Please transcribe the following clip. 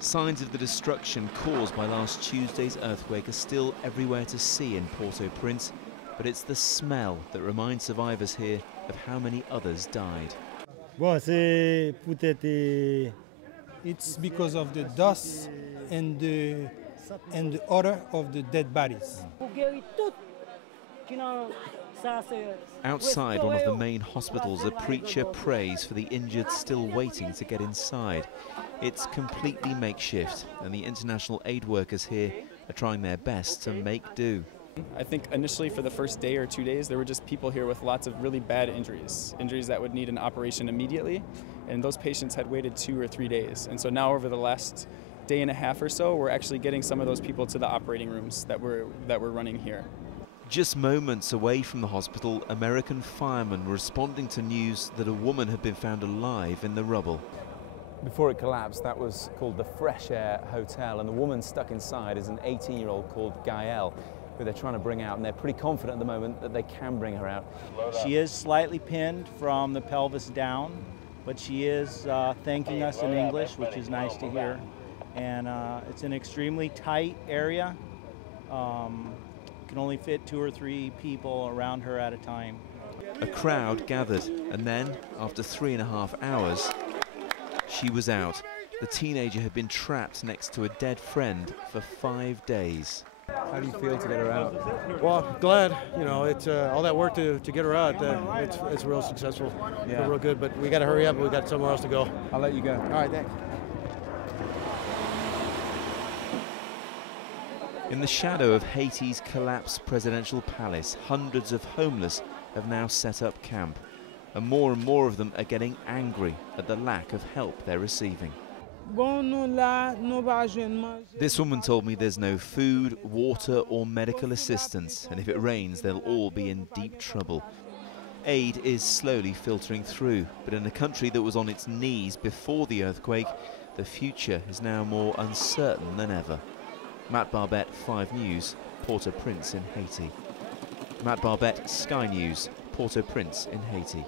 Signs of the destruction caused by last Tuesday's earthquake are still everywhere to see in Port-au-Prince, but it's the smell that reminds survivors here of how many others died. It's because of the dust and the odor of the dead bodies. Outside one of the main hospitals, a preacher prays for the injured still waiting to get inside. It's completely makeshift, and the international aid workers here are trying their best to make do. I think initially for the first day or 2 days there were just people here with lots of really bad injuries that would need an operation immediately, and those patients had waited 2 or 3 days. And so now over the last day and a half or so we're actually getting some of those people to the operating rooms that we're running here. Just moments away from the hospital, American firemen were responding to news that a woman had been found alive in the rubble. Before it collapsed, that was called the Fresh Air Hotel, and the woman stuck inside is an 18-year-old called Gael, who they're trying to bring out, and they're pretty confident at the moment that they can bring her out. She is slightly pinned from the pelvis down, but she is thanking us in English, which is nice to hear. And it's an extremely tight area. Can only fit 2 or 3 people around her at a time. A crowd gathered, and then, after 3.5 hours, she was out. The teenager had been trapped next to a dead friend for 5 days. How do you feel to get her out? Well, glad. You know, it's all that work to get her out. It's real successful. Yeah. Real good. But we got to hurry up. We got somewhere else to go. I'll let you go. All right, thanks. In the shadow of Haiti's collapsed presidential palace, hundreds of homeless have now set up camp, and more of them are getting angry at the lack of help they're receiving. This woman told me there's no food, water or medical assistance, and if it rains they'll all be in deep trouble. Aid is slowly filtering through, but in a country that was on its knees before the earthquake, the future is now more uncertain than ever. Matt Barbet, 5 News, Port-au-Prince in Haiti. Matt Barbet, Sky News, Port-au-Prince in Haiti.